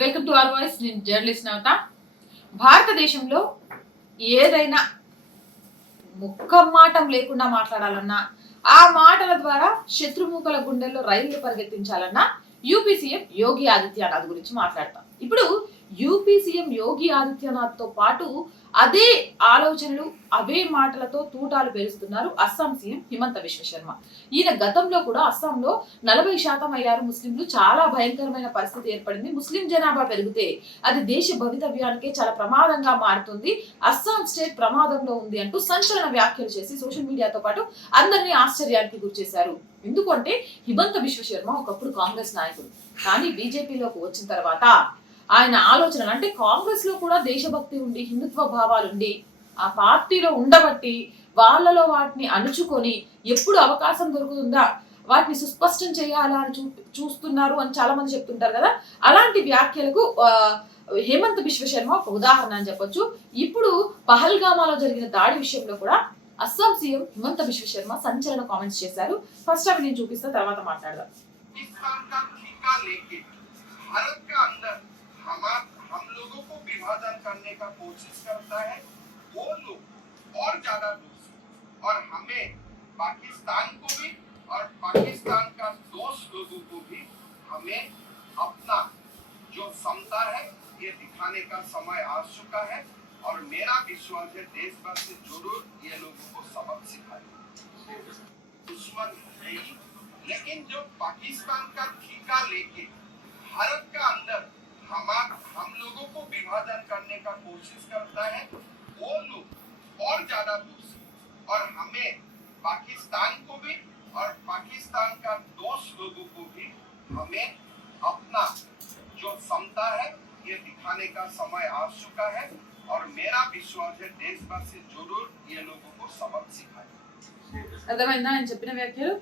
Welcome to are voice నేను journalist Navata. భారతదేశంలో ఏదైనా ముక్క మాటం లేకుండా మాట్లాడాలన్నా ఆ మాటల ద్వారా శత్రుముఖల గుండెల్లో రైళ్ళు పరిగెత్తించాలన్నా యూపీ సీఎం యోగి ఆదిత్యనాథ్ గురించి మాట్లాడతాం. ఇప్పుడు యూపీ సీఎం యోగి ఆదిత్యనాథ్తో పాటు అదే ఆలోచనలు అవే మాటలతో తూటాలు పేరుస్తున్నారు అస్సాం సీఎం హిమంత విశ్వ శర్మ. ఈయన గతంలో కూడా అస్సాంలో నలభై శాతం అయ్యారు ముస్లింలు. చాలా భయంకరమైన పరిస్థితి ఏర్పడింది. ముస్లిం జనాభా పెరిగితే అది దేశ భవితవ్యానికే చాలా ప్రమాదంగా మారుతుంది. అస్సాం స్టేట్ ప్రమాదంలో ఉంది అంటూ సంచలన వ్యాఖ్యలు చేసి సోషల్ మీడియాతో పాటు అందరినీ ఆశ్చర్యానికి గురిచేశారు ఎందుకంటే హిమంత విశ్వ శర్మ ఒకప్పుడు కాంగ్రెస్ నాయకుడు. కానీ బీజేపీలోకి వచ్చిన తర్వాత ఆయన ఆలోచనలు అంటే కాంగ్రెస్లో కూడా దేశభక్తి ఉండి హిందుత్వ భావాలు ఉండి ఆ పార్టీలో ఉండబట్టి వాళ్ళలో వాటిని అణుచుకొని ఎప్పుడు అవకాశం దొరుకుతుందా? వాటిని సుస్పష్టం చేయాలా అని చూ చూస్తున్నారు అని చాలా మంది చెప్తుంటారు కదా? అలాంటి వ్యాఖ్యలకు హేమంత్ విశ్వశర్మ ఒక ఉదాహరణ అని చెప్పొచ్చు. ఇప్పుడు పహల్గామాలో జరిగిన దాడి విషయంలో కూడా అస్సాం సీఎం హిమంత విశ్వశర్మ సంచలన కామెంట్స్ చేశారు. ఫస్ట్ అవి నేను చూపిస్తా తర్వాత మాట్లాడదాం. हमार, हम लोगों को विभाजन करने का कोशिश करता है, वो लोग और ज़्यादा दोस्त और हमें पाकिस्तान को भी और पाकिस्तान का दोस्त लोगों को भी हमें अपना जो क्षमता है, ये दिखाने का समय आ चुका है। और मेरा विश्वास है देशवासी ज़रूर ये लोगों को सबक सिखाए दुश्मन है, लेकिन जो पाकिस्तान का ठेका लेके भारत का अंदर हमार हम लोगों को विभाजन करने का कोशिश करता है वो लोग और ज्यादा दोस्त और हमें पाकिस्तान को भी और पाकिस्तान का दोस्त लोगों को भी हमें अपना जो क्षमता है ये दिखाने का समय आ चुका है और मेरा विश्वास है देशवासी जरूर ये लोगों को सबक सिखाए అర్థమైందా నేను చెప్పిన వ్యాఖ్యలు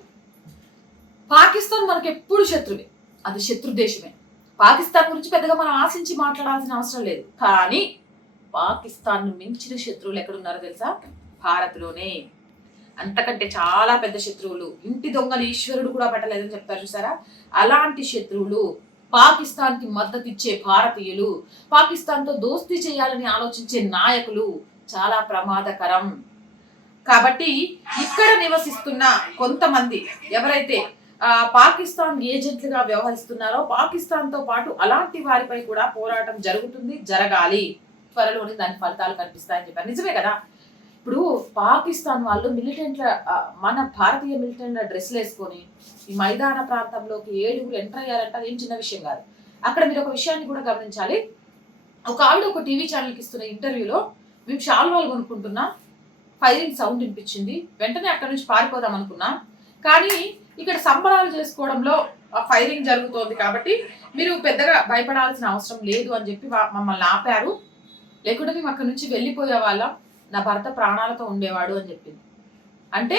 పాకిస్తాన్ మనకు ఎప్పుడు శత్రువే అది శత్రు దేశమే పాకిస్తాన్ గురించి పెద్దగా మనం ఆశించి మాట్లాడాల్సిన అవసరం లేదు కానీ పాకిస్తాన్ మించిన శత్రువులు ఎక్కడున్నారో తెలుసా? భారత్లోనే. అంతకంటే చాలా పెద్ద శత్రువులు. ఇంటి దొంగలు ఈశ్వరుడు కూడా పెట్టలేదని చెప్తారు చూసారా? అలాంటి శత్రువులు పాకిస్తాన్కి మద్దతు ఇచ్చే భారతీయులు పాకిస్తాన్తో దోస్తీ చేయాలని ఆలోచించే నాయకులు చాలా ప్రమాదకరం. కాబట్టి ఇక్కడ నివసిస్తున్న కొంతమంది ఎవరైతే ఆ, పాకిస్తాన్ ఏజెంట్లుగా వ్యవహరిస్తున్నారో పాకిస్తాన్తో పాటు అలాంటి వారిపై కూడా పోరాటం జరుగుతుంది జరగాలి. త్వరలోనే దాని ఫలితాలు కనిపిస్తాయని చెప్పారు. నిజమే కదా? ఇప్పుడు పాకిస్తాన్ వాళ్ళు మిలిటెంట్ల మన భారతీయ మిలిటెంట్ల డ్రెస్లు వేసుకొని ఈ మైదాన ప్రాంతంలోకి ఏడుగురు ఎంటర్ అయ్యారంటే ఏం చిన్న విషయం కాదు. అక్కడ మీరు ఒక విషయాన్ని కూడా గమనించాలి. ఒక ఆవిడ ఒక టీవీ ఛానల్కి ఇస్తున్న ఇంటర్వ్యూలో మేము షాల్వాలు కొనుక్కుంటున్నాం ఫైరింగ్ సౌండ్ వినిపించింది వెంటనే అక్కడ నుంచి పారిపోదాం అనుకున్నాం కానీ ఇక్కడ సంబరాలు చేసుకోవడంలో ఫైరింగ్ జరుగుతోంది కాబట్టి మీరు పెద్దగా భయపడాల్సిన అవసరం లేదు అని చెప్పి మమ్మల్ని ఆపారు. లేకుంటే మేము అక్కడ నుంచి వెళ్ళిపోయే వాళ్ళం. నా భర్త ప్రాణాలతో ఉండేవాడు అని చెప్పింది. అంటే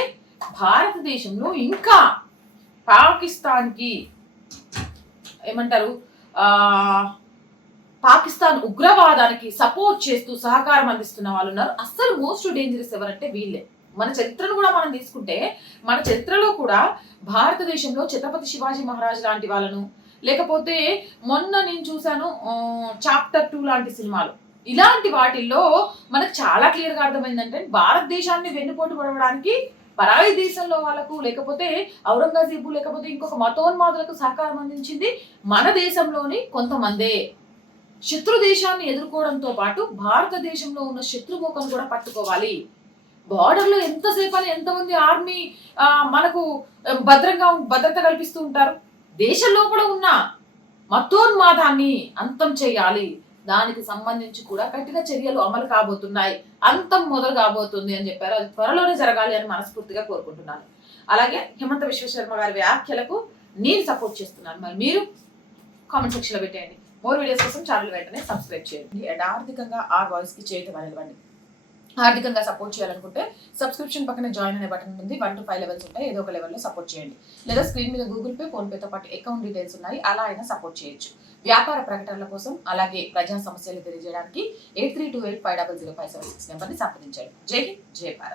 భారతదేశంలో ఇంకా పాకిస్తాన్కి ఏమంటారు? పాకిస్తాన్ ఉగ్రవాదానికి సపోర్ట్ చేస్తూ సహకారం అందిస్తున్న వాళ్ళు ఉన్నారు. అస్సలు మోస్ట్ డేంజరస్ ఎవరంటే వీళ్ళే. మన చరిత్రను కూడా మనం తీసుకుంటే మన చరిత్రలో కూడా భారతదేశంలో ఛత్రపతి శివాజీ మహారాజ్ లాంటి వాళ్ళను లేకపోతే మొన్న నేను చూశాను చాప్టర్ టూ లాంటి సినిమాలు. ఇలాంటి వాటిల్లో మనకు చాలా క్లియర్గా అర్థమైందంటే భారతదేశాన్ని వెన్నుపోటు పడవడానికి పరాయి దేశంలో వాళ్ళకు లేకపోతే ఔరంగజేబు లేకపోతే ఇంకొక మతోన్మాదులకు సహకారం అందించింది మన దేశంలోని కొంతమందే. శత్రు దేశాన్ని ఎదుర్కోవడంతో పాటు భారతదేశంలో ఉన్న శత్రుముఖం కూడా పట్టుకోవాలి. బార్డర్లో ఎంతసేపు అని ఎంతమంది ఆర్మీ మనకు భద్రంగా భద్రత కల్పిస్తూ ఉంటారు? దేశం లోపల ఉన్న మతోన్మాదాన్ని అంతం చేయాలి. దానికి సంబంధించి కూడా కఠిన చర్యలు అమలు కాబోతున్నాయి. అంతం మొదలు కాబోతుంది అని చెప్పారు. అది త్వరలోనే జరగాలి అని మనస్ఫూర్తిగా కోరుకుంటున్నాను. అలాగే హిమంత విశ్వశర్మ గారి వ్యాఖ్యలకు నేను సపోర్ట్ చేస్తున్నాను. మరి మీరు కామెంట్ సెక్షన్లో పెట్టేయండి. మోర్ వీడియోస్ కోసం ఛానల్ వెంటనే సబ్స్క్రైబ్ చేయండి. అండ్ ఆర్థికంగా ఆ వాయిస్కి చేయటం అనేవ్వండి ఆర్థికంగా సపోర్ట్ చేయాలనుకుంటే సబ్స్క్రిప్షన్ పక్కన జాయిన్ అనే బటన్ ఉంది వన్ టు ఫైవ్ లెవెల్స్ ఉంటాయి. ఏదో ఒక లెవెల్లో సపోర్ట్ చేయండి. లేదా స్క్రీన్ మీద గూగుల్ పే ఫోన్పేతో పాటు అకౌంట్ డీటెయిల్స్ ఉన్నాయి. అలా అయినా సపోర్ట్ చేయొచ్చు. వ్యాపార ప్రకటనల కోసం అలాగే ప్రజా సమస్యలు తెలియజేయడానికి eight three two eight five double zero five seven six నెంబర్ని సంప్రదించండి. జై హింద్ జై భారత్.